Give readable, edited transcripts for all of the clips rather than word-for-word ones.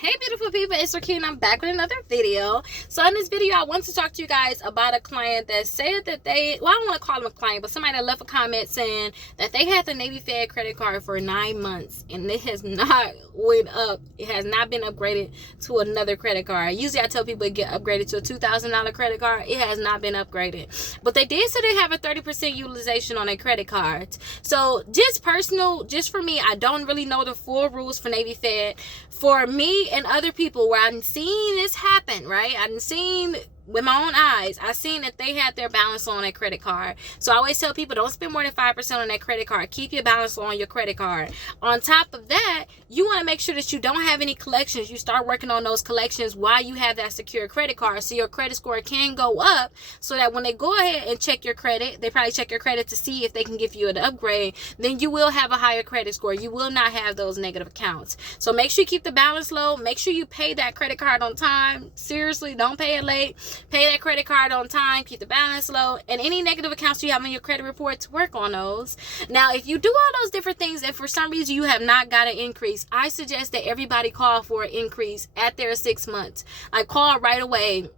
Hey beautiful people, it's Rickita and I'm back with another video. So in this video, I want to talk to you guys about a client that said that I don't want to call them a client, but somebody that left a comment saying that they had the Navy Fed credit card for 9 months and it has not went up. It has not been upgraded to another credit card. Usually I tell people to get upgraded to a $2,000 credit card. It has not been upgraded. But they did say they have a 30% utilization on their credit cards. So just for me, I don't really know the full rules for Navy Fed. For me and other people where I've seen this happen, right? I've seen with my own eyes, I've seen that they had their balance low on their credit card. So I always tell people, don't spend more than 5% on that credit card. Keep your balance low on your credit card. On top of that, you want to make sure that you don't have any collections. You start working on those collections while you have that secure credit card, so your credit score can go up, so that when they go ahead and check your credit, they probably check your credit to see if they can give you an upgrade, then you will have a higher credit score. You will not have those negative accounts. So make sure you keep the balance low. Make sure you pay that credit card on time. Seriously, don't pay it late. Pay that credit card on time, keep the balance low, and any negative accounts you have on your credit report, to work on those. Now, if you do all those different things and for some reason you have not got an increase, I suggest that everybody call for an increase at their 6 months. Like, call right away.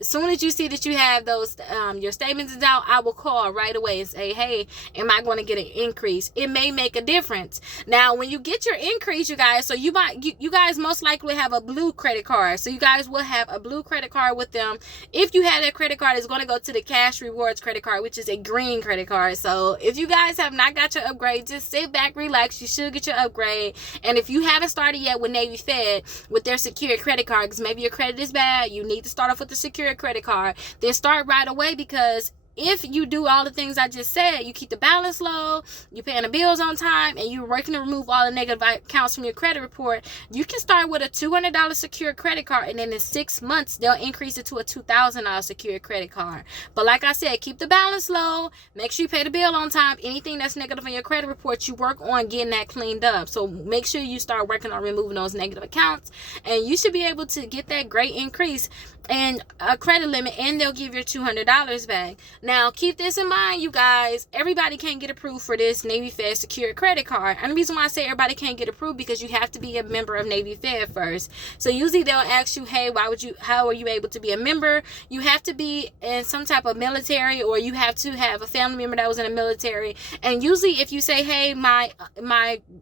As soon as you see that you have those, your statements is out, I will call right away and say, hey, am I going to get an increase? It may make a difference. Now, when you get your increase, you guys, so you guys most likely have a blue credit card. So you guys will have a blue credit card with them. If you have that credit card, it's going to go to the Cash Rewards credit card, which is a green credit card. So if you guys have not got your upgrade, just sit back, relax. You should get your upgrade. And if you haven't started yet with Navy Fed with their secure credit card, because maybe your credit is bad, you need to start off with the secure credit card, then start right away, because if you do all the things I just said, you keep the balance low, you paying the bills on time, and you're working to remove all the negative accounts from your credit report, you can start with a $200 secure credit card, and then in 6 months they'll increase it to a $2,000 secure credit card. But like I said, keep the balance low, make sure you pay the bill on time. Anything that's negative on your credit report, you work on getting that cleaned up. So make sure you start working on removing those negative accounts, and you should be able to get that great increase and a credit limit, and they'll give your $200 back. Now, keep this in mind, you guys. Everybody can't get approved for this Navy Fed secure credit card. And the reason why I say everybody can't get approved, because you have to be a member of Navy Fed first. So usually they'll ask you, hey, how are you able to be a member? You have to be in some type of military, or you have to have a family member that was in the military. And usually if you say, hey, my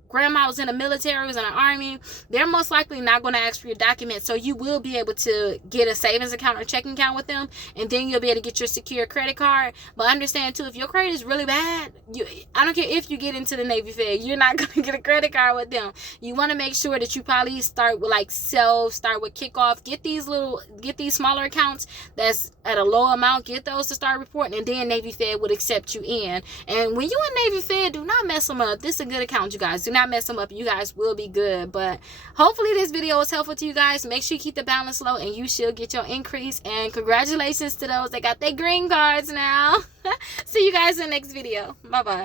grandma was in the military, was in the army, they're most likely not going to ask for your documents. So you will be able to get a savings account or checking account with them, and then you'll be able to get your secure credit card. But understand too, if your credit is really bad, I don't care if you get into the Navy Fed, you're not going to get a credit card with them. You want to make sure that you probably start with start with Kickoff, get these smaller accounts that's at a low amount, get those to start reporting, and then Navy Fed would accept you in. And when you in Navy Fed, do not mess them up. This is a good account, you guys. Do not mess them up. You guys will be good. But hopefully this video was helpful to you guys. Make sure you keep the balance low, and you should get your increase. And congratulations to those that got their green cards now. See you guys in the next video. Bye bye.